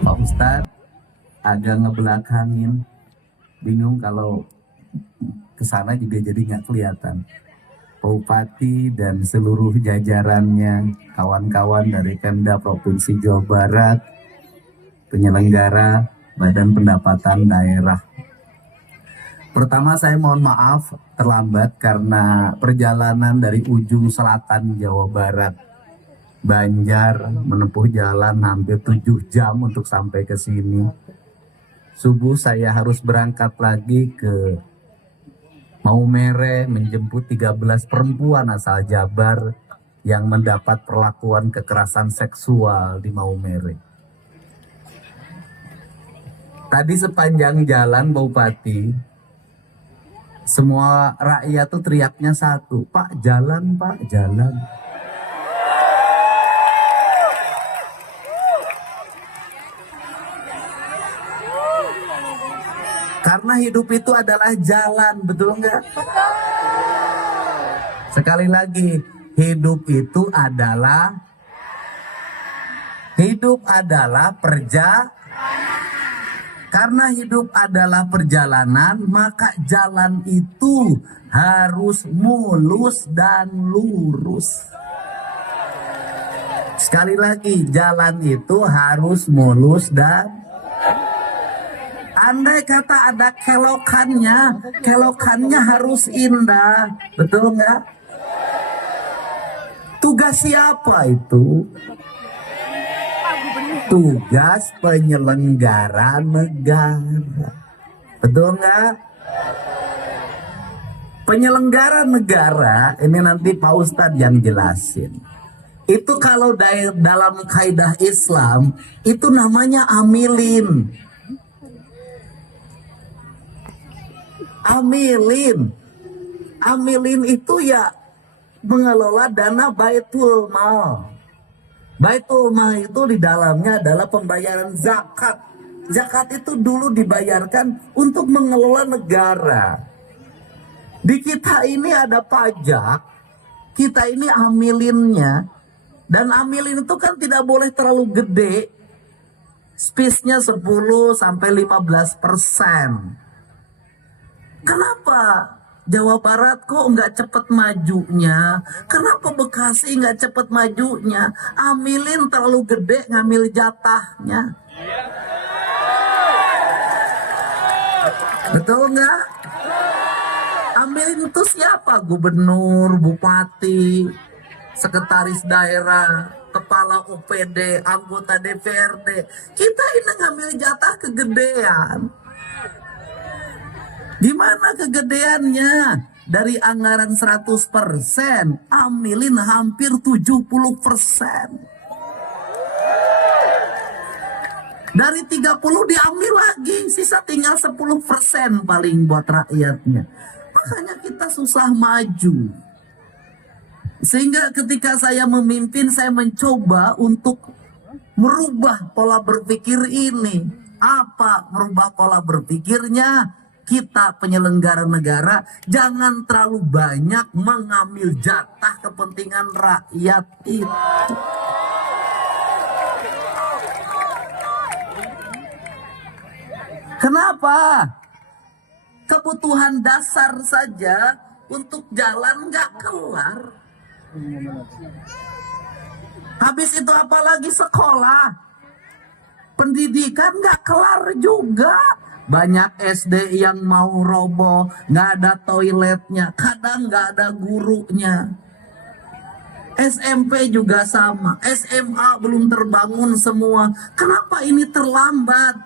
Pak Ustadz agak ngebelakangin, bingung kalau kesana juga jadi nggak kelihatan. Pak Bupati dan seluruh jajarannya, kawan-kawan dari Pemda Provinsi Jawa Barat, penyelenggara Badan Pendapatan Daerah. Pertama saya mohon maaf terlambat karena perjalanan dari ujung selatan Jawa Barat, Banjar, menempuh jalan hampir 7 jam untuk sampai ke sini. Subuh saya harus berangkat lagi ke Maumere menjemput 13 perempuan asal Jabar yang mendapat perlakuan kekerasan seksual di Maumere. Tadi sepanjang jalan Bupati, semua rakyat tuh teriaknya satu, Pak jalan, Pak jalan. Karena hidup itu adalah jalan, betul nggak? Sekali lagi, hidup adalah karena hidup adalah perjalanan, maka jalan itu harus mulus dan lurus. Sekali lagi, jalan itu harus mulus dan andai kata ada kelokannya harus indah, betul nggak? Tugas siapa itu? Tugas penyelenggara negara, betul nggak? Penyelenggara negara ini nanti Pak Ustadz yang jelasin. Itu kalau dalam kaidah Islam itu namanya amilin. Amilin itu ya mengelola dana Baitul Mal. Baitul Mal itu di dalamnya adalah pembayaran zakat. Zakat itu dulu dibayarkan untuk mengelola negara. Di kita ini ada pajak, kita ini amilinnya, dan amilin itu kan tidak boleh terlalu gede. Space-nya 10 sampai 15%. Kenapa Jawa Barat kok nggak cepet majunya? Kenapa Bekasi nggak cepet majunya? Amilin terlalu gede ngambil jatahnya. Betul nggak? Amilin itu siapa? Gubernur, bupati, sekretaris daerah, kepala OPD, anggota DPRD. Kita ini ngambil jatah kegedean. Gimana kegedeannya? Dari anggaran 100%, amilin hampir 70%. Dari 30 diambil lagi, sisa tinggal 10% paling buat rakyatnya. Makanya kita susah maju. Sehingga ketika saya memimpin, saya mencoba untuk merubah pola berpikir ini. Apa merubah pola berpikirnya? Kita penyelenggara negara jangan terlalu banyak mengambil jatah kepentingan rakyat itu. Kenapa? Kebutuhan dasar saja untuk jalan nggak kelar. Habis itu apalagi sekolah, pendidikan nggak kelar juga. Banyak SD yang mau roboh, nggak ada toiletnya, kadang nggak ada gurunya. SMP juga sama, SMA belum terbangun semua. Kenapa ini terlambat?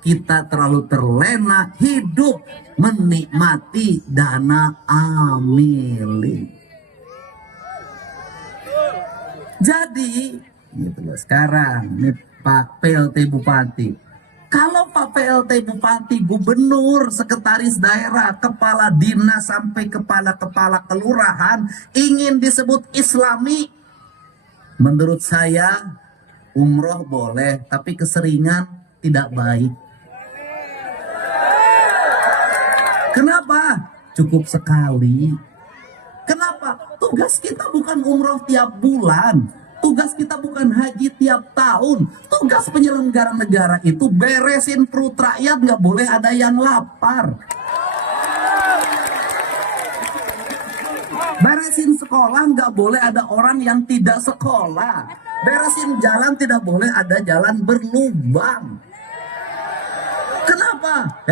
Kita terlalu terlena hidup menikmati dana amilin. Jadi, gitu loh, sekarang nih Pak PLT Bupati. Kalau Pak PLT Bupati, Gubernur, Sekretaris Daerah, Kepala Dinas sampai Kepala Kelurahan ingin disebut Islami, menurut saya umroh boleh, tapi keseringan tidak baik. Kenapa? Cukup sekali. Kenapa? Tugas kita bukan umroh tiap bulan. Tugas kita bukan haji tiap tahun. Tugas penyelenggara negara itu beresin perut rakyat, nggak boleh ada yang lapar. Beresin sekolah, nggak boleh ada orang yang tidak sekolah. Beresin jalan, tidak boleh ada jalan berlubang. Kenapa?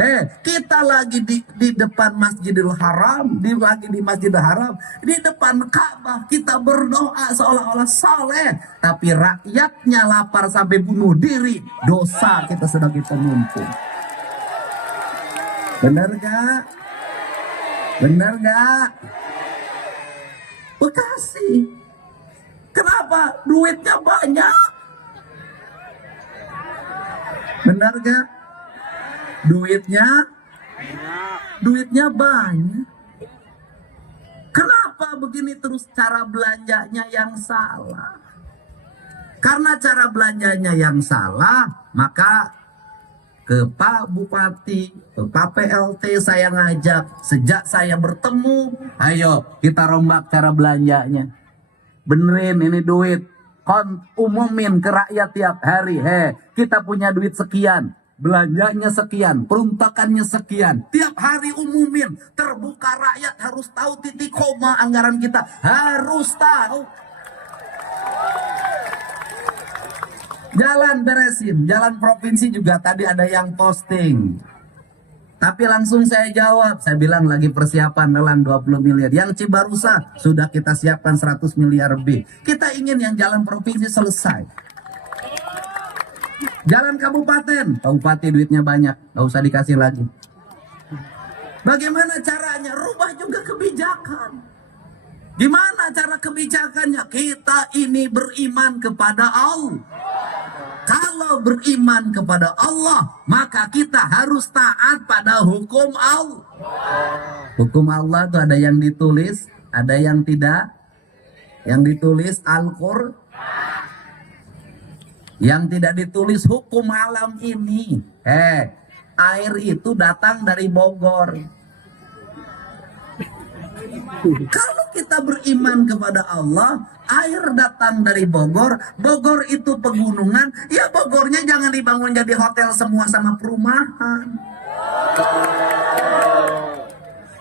Kita lagi di depan Masjidil Haram, lagi di Masjidil Haram, di depan Ka'bah, kita berdoa seolah-olah saleh, tapi rakyatnya lapar sampai bunuh diri, dosa kita sedang kita numpuk. Benar gak? Benar gak? Bekasi, kenapa? Duitnya banyak. Benar gak? Duitnya banyak. Kenapa begini terus? Cara belanjanya yang salah. Karena cara belanjanya yang salah, maka ke Pak Bupati, ke Pak PLT saya ngajak. Sejak saya bertemu, ayo kita rombak cara belanjanya. Benerin ini duit, umumin ke rakyat tiap hari. Kita punya duit sekian, belanjanya sekian, peruntukannya sekian. Tiap hari umumin, terbuka, rakyat harus tahu titik koma anggaran kita. Harus tahu. Jalan beresin, jalan provinsi juga tadi ada yang posting. Tapi langsung saya jawab, saya bilang lagi persiapan lelang 20 miliar. Yang Cibarusa sudah kita siapkan 100 miliar lebih. Kita ingin yang jalan provinsi selesai. Jalan kabupaten, Pak Bupati duitnya banyak, gak usah dikasih lagi. Bagaimana caranya? Rubah juga kebijakan. Gimana cara kebijakannya? Kita ini beriman kepada Allah. Kalau beriman kepada Allah, maka kita harus taat pada hukum Allah. Hukum Allah itu ada yang ditulis, ada yang tidak. Yang ditulis Al-Qur'an, yang tidak ditulis hukum alam ini. Air itu datang dari Bogor. Kalau kita beriman kepada Allah, air datang dari Bogor. Bogor itu pegunungan. Ya Bogornya jangan dibangun jadi hotel semua sama perumahan.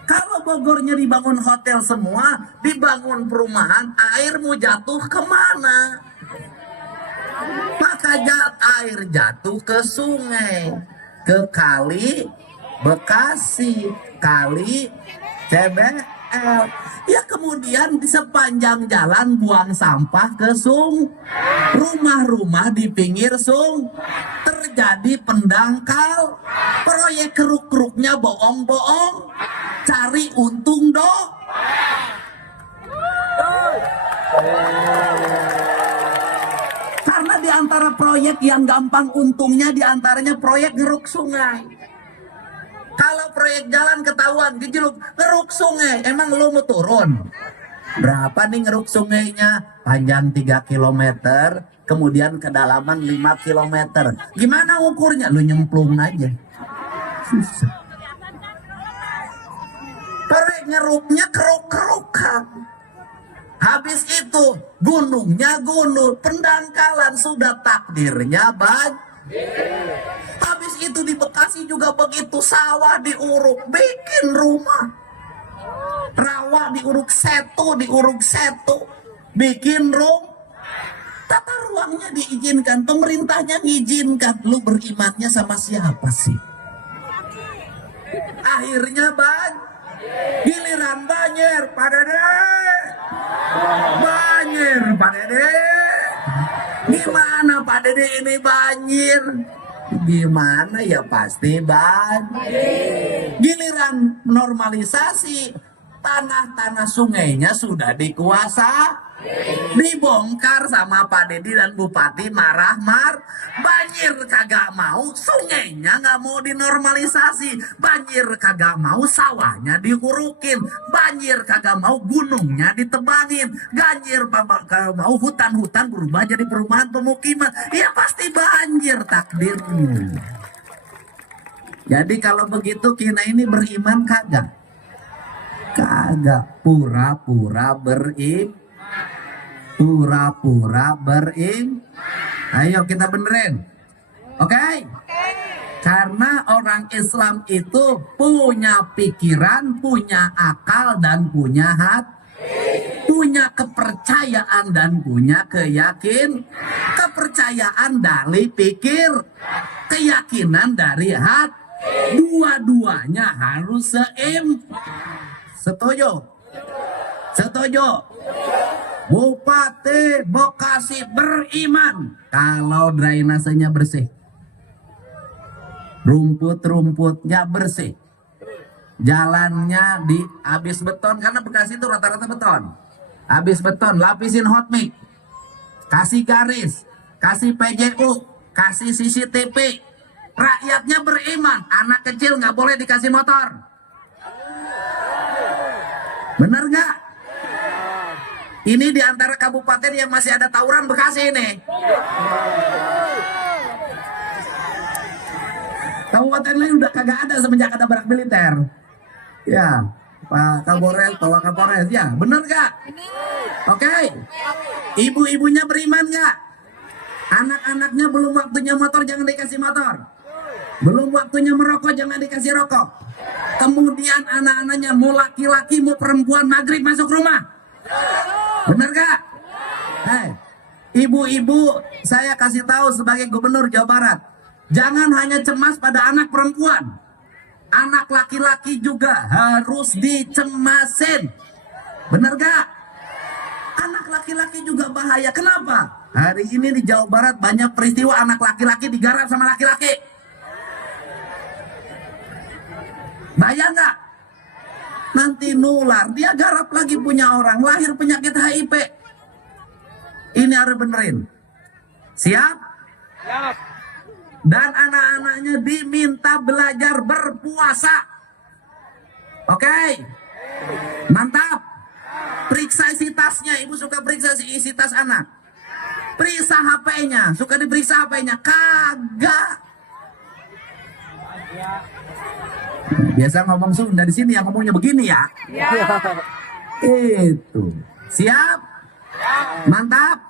Kalau Bogornya dibangun hotel semua, dibangun perumahan, air mau jatuh kemana? Maka air jatuh ke sungai, ke kali Bekasi, kali CBL. Ya kemudian di sepanjang jalan buang sampah ke rumah-rumah di pinggir terjadi pendangkal. Proyek keruk-keruknya bohong-bohong, cari untung karena di antara proyek yang gampang untungnya diantaranya proyek ngeruk sungai. Kalau proyek jalan ketahuan dijeluk ngeruk sungai, emang lu mau turun? Berapa nih ngeruk sungainya? Panjang 3 km, kemudian kedalaman 5 km. Gimana ukurnya? Lu nyemplung aja. Susah. Proyek ngeruknya keruk-kerukan. Habis itu gunungnya gunung, pendangkalan, sudah takdirnya banyak. Habis itu di Bekasi juga begitu, sawah diuruk, bikin rumah. Rawa diuruk setu, bikin tata ruangnya diizinkan, pemerintahnya mengizinkan. Lu berimannya sama siapa sih? Akhirnya giliran banjir, Pak Dede. Banjir, Pak Dede. Gimana Pak Dede ini banjir? Gimana ya pasti banjir. Giliran normalisasi, tanah-tanah sungainya sudah dikuasai. Dibongkar sama Pak Dedi dan Bupati marah-marah. Banjir kagak mau, sungainya nggak mau dinormalisasi. Banjir kagak mau, sawahnya diurukin. Banjir kagak mau, gunungnya ditebangin. Banjir kagak mau, hutan-hutan berubah jadi perumahan pemukiman. Ya pasti banjir takdirnya. Jadi kalau begitu kita ini beriman kagak? Kagak, pura-pura beriman. pura-pura Ayo kita benerin. Oke? Karena orang Islam itu punya pikiran, punya akal, dan punya hati. Punya kepercayaan dan punya kepercayaan dari pikir, keyakinan dari hati. Dua-duanya harus setuju. Bupati Bekasi beriman kalau drainasenya bersih, rumput-rumputnya bersih, jalannya habis beton, karena Bekasi itu rata-rata beton. Habis beton, lapisin hot mix, kasih garis, kasih PJU, kasih CCTV. Rakyatnya beriman, anak kecil nggak boleh dikasih motor. Bener nggak? Ini diantara kabupaten yang masih ada tawuran Bekasi ini. Kabupaten lain udah kagak ada semenjak ada barak militer. Ya, Pak Kapolres, Pak Wakapolres, ya, bener gak? Oke. Ibu-ibunya beriman gak? Anak-anaknya belum waktunya motor, jangan dikasih motor. Belum waktunya merokok, jangan dikasih rokok. Kemudian anak-anaknya mau laki-laki, mau perempuan, maghrib masuk rumah. Bener gak? Hei, ibu-ibu, saya kasih tahu sebagai gubernur Jawa Barat, jangan hanya cemas pada anak perempuan. Anak laki-laki juga harus dicemasin. Bener gak? Anak laki-laki juga bahaya. Kenapa? Hari ini di Jawa Barat banyak peristiwa anak laki-laki digarap sama laki-laki. Bayang gak? Nanti nular, dia garap lagi punya orang, lahir penyakit HIV. Ini harus benerin. Siap? Siap. Dan anak-anaknya diminta belajar berpuasa. Oke? Mantap. Periksa isi tasnya. Ibu suka periksa isi tas anak. Periksa HP-nya. Suka diperiksa HP-nya. Kagak. Biasa ngomong Sunda, di sini yang ngomongnya begini ya. Itu. Siap? Mantap.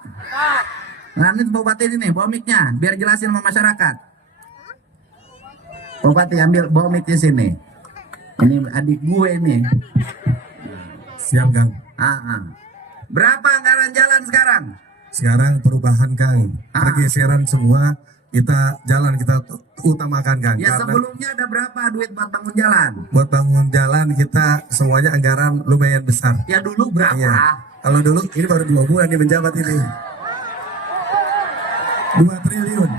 Nah, ini Bupati ini, bawa mic-nya biar jelasin sama masyarakat. Bupati ambil bawa mic di sini. Ini adik gue nih. Siap, Kang. Berapa anggaran jalan sekarang? Sekarang perubahan, Kang. Pergeseran semua, kita jalan kita utamakan, Kang. Ya, sebelumnya ada berapa duit buat bangun jalan? Buat bangun jalan kita semuanya anggaran lumayan besar. Ya dulu berapa? Iya. Kalau dulu ini baru 2 bulan nih menjabat ini. 2 triliun.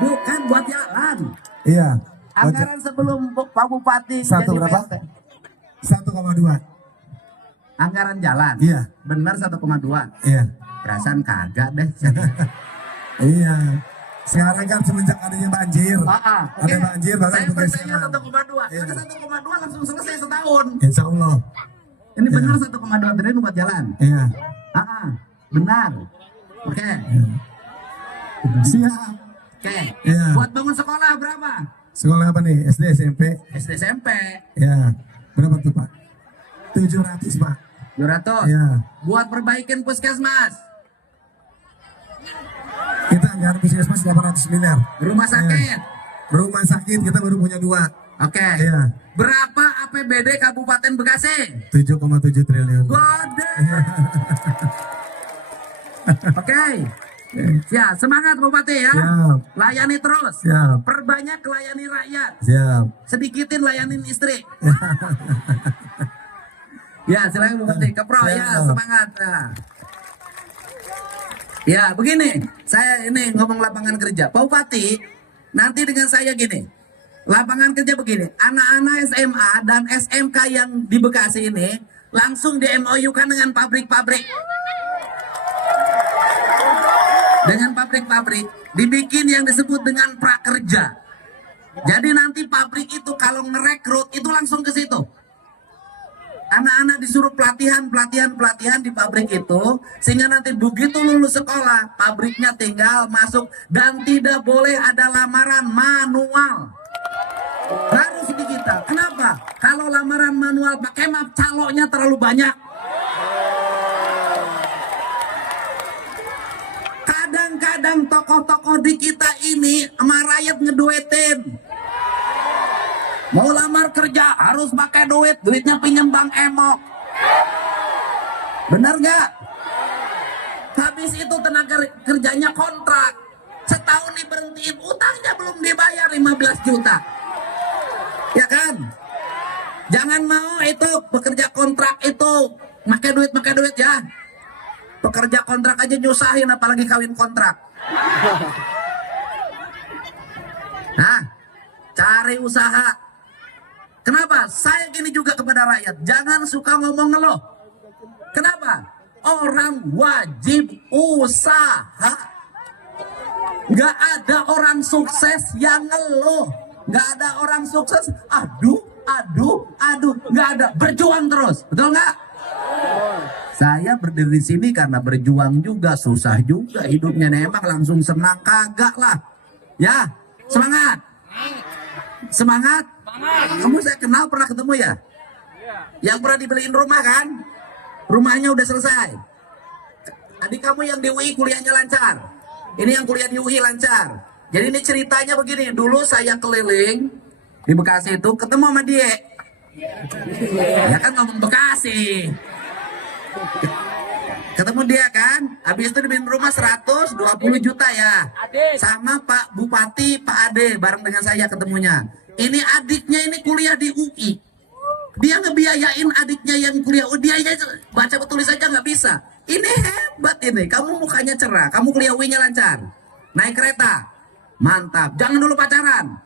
Bukan buat jalan. Iya. Anggaran sebelum Pak Bupati satu jadi berapa? PLT. 1,2. Anggaran jalan. Iya. Benar 1,2. Iya. Perasaan kagak deh. Iya. Sekarang kan semenjak adanya banjir. Ada banjir baru saya percaya pergeseran. 1,2. Iya. Karena 1,2 langsung selesai setahun. Insya Allah. Ini Iya. benar 1,2 triliun buat jalan. Iya. Benar. Oke. Siap. Oke. Iya. Buat bangun sekolah berapa? Sekolah apa nih? SD, SMP? SD SMP. Ya. Berapa tuh, Pak? 700, Pak. 200. Ya. Buat perbaikin puskesmas. Kita anggaran puskesmas 800 miliar. Rumah sakit. Rumah sakit kita baru punya 2. Oke. Iya. Berapa APBD Kabupaten Bekasi? 7,7 triliun. Gede. Oke. Ya, semangat Bupati ya. Siap. Layani terus. Siap. Perbanyak layani rakyat. Siap. Sedikitin layanin istri. Ya, silakan Bupati. Kepro ya, Siap. semangat. Ya, begini. Saya ini ngomong lapangan kerja. Pak Bupati, nanti dengan saya gini. Lapangan kerja begini. Anak-anak SMA dan SMK yang di Bekasi ini langsung di MOU-kan dengan pabrik-pabrik. Dengan pabrik-pabrik dibikin yang disebut dengan prakerja. Jadi nanti pabrik itu kalau ngerekrut itu langsung ke situ. Anak-anak disuruh pelatihan di pabrik itu, sehingga nanti begitu lulus sekolah, pabriknya tinggal masuk dan tidak boleh ada lamaran manual. Harus digital. Kenapa? Kalau lamaran manual pakai map calonnya terlalu banyak. Kadang-kadang tokoh-tokoh di kita ini sama rakyat ngeduetin. Mau lamar kerja harus pakai duit, duitnya pinjam Bang Emok. Benar nggak? Habis itu tenaga kerjanya kontrak. Setahun diberhentiin, utangnya belum dibayar 15 juta. Ya kan? Jangan mau itu pekerja kontrak itu pakai duit ya. Pekerja kontrak aja nyusahin, apalagi kawin kontrak. Nah, cari usaha. Kenapa? Saya gini juga kepada rakyat, jangan suka ngomong ngeluh. Kenapa? Orang wajib usaha. Gak ada orang sukses yang ngeluh. Gak ada orang sukses, aduh. Gak ada, berjuang terus. Betul nggak? Saya berdiri di sini karena berjuang juga, susah juga hidupnya. Emang langsung senang kagak lah. Ya, semangat. Semangat. Kamu saya kenal, pernah ketemu ya? Yang pernah dibeliin rumah kan? Rumahnya udah selesai. Adik kamu yang di UI kuliahnya lancar. Ini yang kuliah di UI lancar. Jadi ini ceritanya begini. Dulu saya keliling di Bekasi itu ketemu sama dia. Ya kan ngomong Bekasi. Ketemu dia kan, habis itu dibeliin rumah 120 juta ya. Sama Pak Bupati, Pak Ade, bareng dengan saya ketemunya. Ini adiknya ini kuliah di UI. Dia ngebiayain adiknya yang kuliah UI, dia baca tulis saja nggak bisa. Ini hebat ini, kamu mukanya cerah, kamu kuliah UI-nya lancar. Naik kereta, mantap. Jangan dulu pacaran.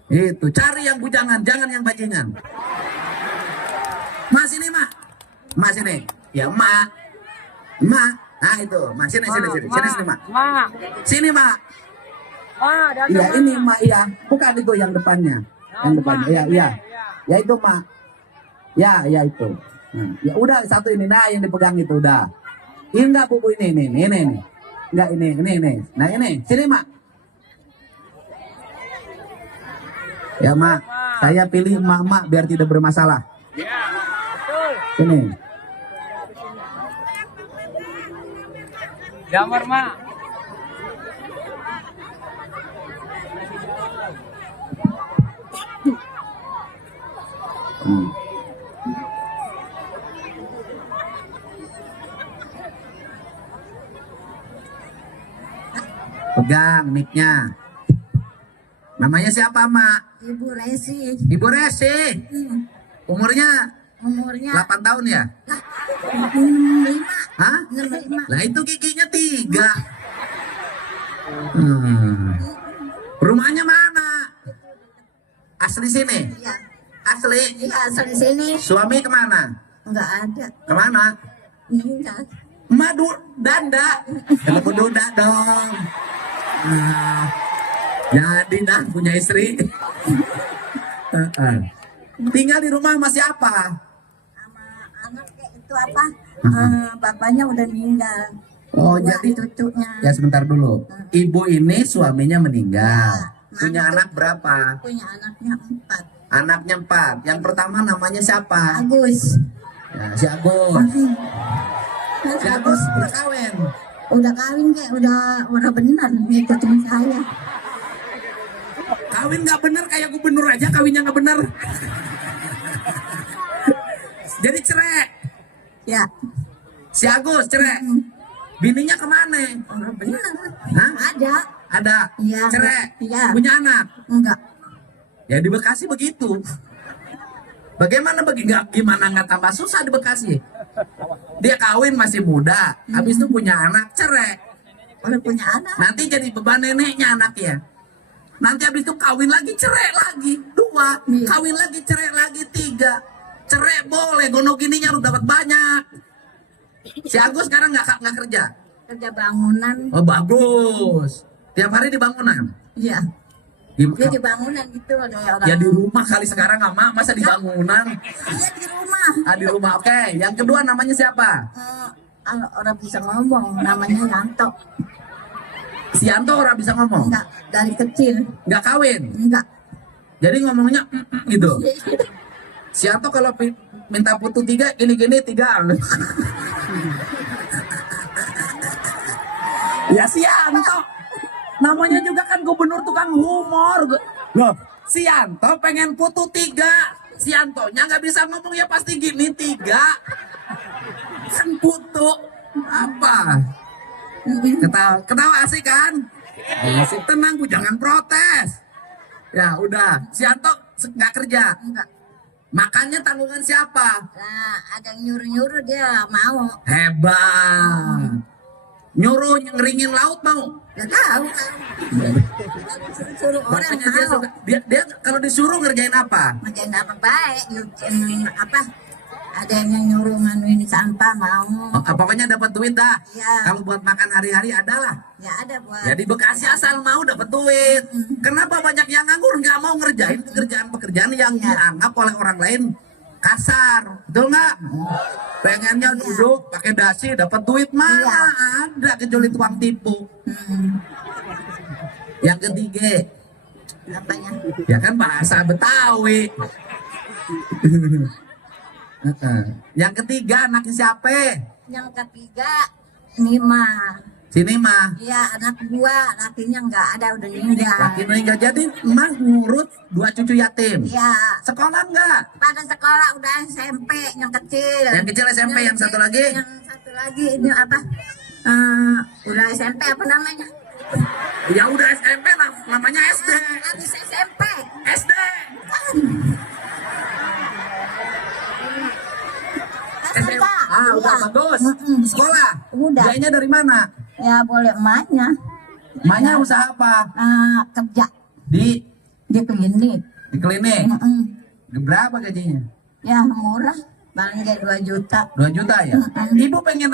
Itu, cari yang bujangan, jangan yang bajingan. Mas ini mak. Mas ini, ya mak, nah itu, mak sini mak, sini mak, ya ini mak ya, bukan itu yang depannya, ya itu mak, ya itu, ya udah satu ini, nah yang dipegang itu udah, ini enggak bubu ini, enggak ini, nah ini, sini mak, ya mak, saya pilih mak biar tidak bermasalah, sini. Gambar mak. Pegang mic-nya. Namanya siapa, Mak? Ibu Resi. Ibu Resi. Umurnya 8 tahun ya? 65. Hah? 65. Lah itu giginya 3. Rumahnya mana? Asli sini? Iya. Asli? Iya, asal di sini. Suami kemana? Enggak ada. Kemana? Meninggal. Madu danda. Kalau duda dong. Jadi dah punya istri. Tinggal di rumah sama siapa? Sama anak itu apa? Bapaknya udah meninggal. Oh, Dua jadi cucunya. ya sebentar dulu. Ibu ini suaminya meninggal. Nah, Punya anak berapa? Punya anaknya 4. Anaknya 4. Yang pertama namanya siapa? Agus. Ya, si Agus. Si Agus udah kawin. Udah kawin kayak udah benar ngikutin saya. Kawin nggak bener kayak gubernur aja kawinnya nggak bener. Jadi cerai. Ya. Si Agus cerai. Bininya kemana? Udah benar. Hah? Ada. Ada. Iya. Cerai. Iya. Punya anak. Enggak. Ya di Bekasi begitu. Bagaimana gimana nggak tambah susah di Bekasi? Dia kawin masih muda, habis itu punya anak, cerai. Udah punya anak. Nanti jadi beban neneknya anaknya. Nanti habis itu kawin lagi, cerai lagi, 2. Iya. Kawin lagi, cerai lagi, 3. Cerai boleh, gono gininya lu dapat banyak. Si Agus sekarang nggak kerja. Kerja bangunan. Oh bagus. Tiap hari di bangunan. Iya. Di, Dia di bangunan gitu kayak orang. ya di rumah kali sekarang nggak masa di bangunan. Iya di rumah. Di rumah. Oke. Yang kedua namanya siapa? Orang bisa ngomong namanya Yanto. Si Yanto orang bisa ngomong. Enggak dari kecil. Nggak kawin. Enggak. Jadi ngomongnya gitu. Si Yanto kalau minta putu 3 gini 3. Ya Sianto. Namanya juga kan gubernur tukang humor. Loh, Sianto pengen putu 3. Siantonya nggak bisa ngomong ya pasti gini 3. Kan putu. Apa? Ketawa asik kan? Asik, tenang Bu, jangan protes. Ya udah, Sianto nggak kerja. Enggak. Makannya tanggungan siapa? Nah, ada yang nyuruh-nyuruh dia mau. Hebat. Nyuruh ngeringin laut mau? Gak tahu kan. Suruh orang Makanya dia, mau. dia kalau disuruh ngerjain apa? Ngerjain apa baik, nyuciin apa? Ada yang nyuruh nganuin sampah mau. Pokoknya dapat duit dah. Iya. Kalau buat makan hari-hari adalah. Ya ada buat. Jadi Bekasi asal mau dapat duit. Kenapa banyak yang nganggur nggak mau ngerjain pekerjaan-pekerjaan yang dianggap oleh orang lain kasar, betul nggak? Pengennya duduk pakai dasi dapat duit mana ada kecuali tukang tipu. Yang ketiga, Apanya? ya kan bahasa Betawi. Yang ketiga anaknya siapa? Yang ketiga Nima. Sini mah. Iya, anak gua, lakinya nggak ada, udah meninggal. Laki meninggal jadi emak ngurut 2 cucu yatim. Iya. Sekolah enggak? Pada sekolah udah SMP yang kecil. Yang kecil SMP, yang satu lagi? Yang satu lagi ini apa? Udah SMP apa namanya? Ya udah SMP namanya SD. Habis SMP. SD. SMK. Ah, udah Iya. bagus. Sekolah. Udah. Biayanya dari mana? Ya boleh emaknya. Emaknya usaha apa? Kerja Di klinik. klinik. Mm-mm. Berapa gajinya? Ya murah. Paling 2 juta. 2 juta ya? Ibu pengen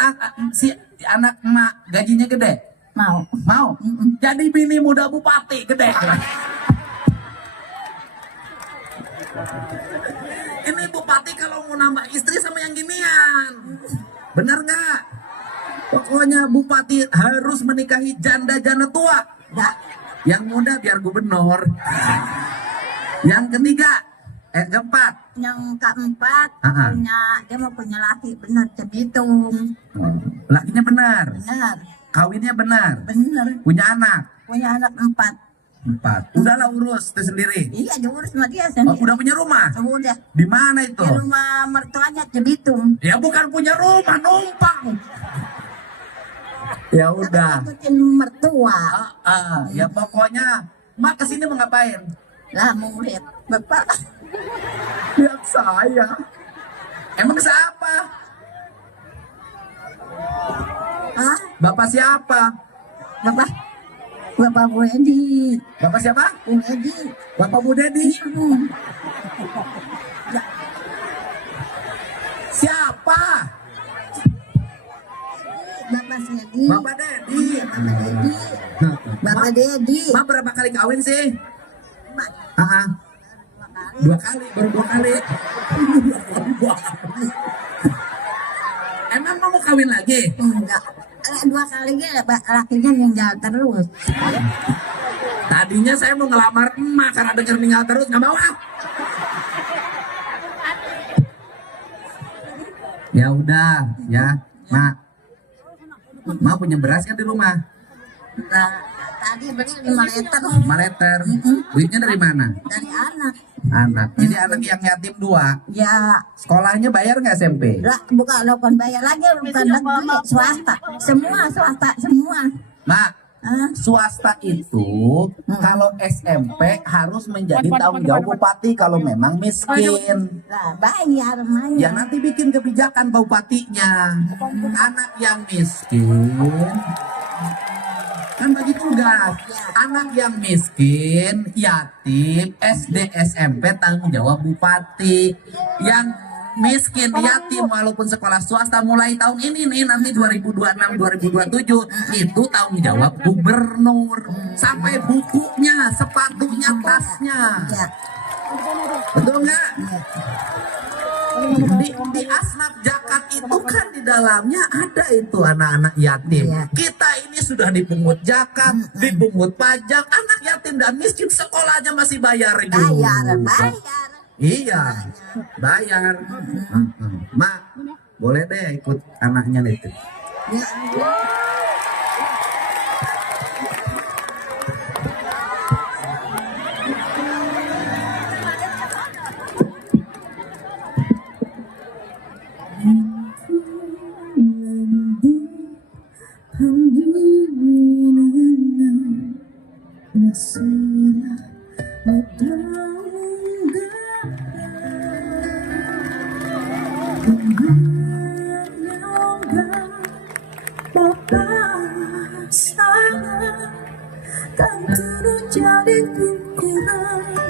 si anak emak gajinya gede? Mau. Mau? Jadi bini muda bupati gede. Ini bupati kalau mau nambah istri sama yang ginian. Bener nggak? Pokoknya bupati harus menikahi janda-janda tua. Enggak. Yang muda biar gubernur. Yang ketiga, keempat. Yang keempat Ah. dia mau punya laki benar Cibitung. Lakinya benar, Benar. kawinnya benar, Benar. punya anak Punya anak 4. 4. Udahlah urus itu sendiri. Iya, diurus sama dia Oh, sendiri. udah punya rumah? Udah. Di mana itu? Di rumah mertuanya Cibitung. Ya bukan punya rumah, numpang. Ya udah. Ikutin mertua. Ya pokoknya mak kesini mau ngapain? Lah mau lihat bapak. Lihat saya. Emang siapa? Hah? Bapak siapa? Bapak. Bapak Bu Edi. Bapak siapa? Bu Edi. Bapak Bu Dedi. Hmm. Siapa? Bapak Dedi. Bapak Dedi. Bapak Dedi. Bapak Dedi. Mak berapa kali kawin sih? Mak, Ah, 2 kali, baru 2 kali. Emang mau kawin lagi? enggak. 2 kalinya lakinya meninggal terus. Tadinya saya mau ngelamar emak karena denger meninggal terus nggak mau ah. Ya udah, ya, mak. Mak punya beras kan di rumah? Nah, tadi beli 5 liter 5 liter. Duitnya dari mana? dari anak. Anak. Jadi anak yang yatim 2. Ya, Sekolahnya bayar nggak SMP? lah bukan bayar lagi, bukan negeri, swasta. Semua swasta, semua. Mak, Hah? swasta itu kalau SMP harus menjadi tanggung jawab bupati kalau memang miskin. Lah bayar Ya mainnya. nanti bikin kebijakan bupatinya. Anak yang miskin kan bagi tugas. Anak yang miskin, yatim, SD, SMP tanggung jawab bupati. Yang miskin, yatim walaupun sekolah swasta mulai tahun ini nih nanti 2026 2027 itu tanggung jawab gubernur sampai bukunya, sepatunya, tasnya. Ya. Betul nggak? Di Asnaf Jakat itu kan di dalamnya ada itu anak-anak yatim. Iya. Kita ini sudah dipungut zakat, dipungut pajak, anak yatim dan miskin sekolahnya masih bayar juga. Bayar. Iya, bayar. Mak, boleh deh ikut anaknya itu. Ya. Sudah mendengar pasangan kan terus jadi pikiran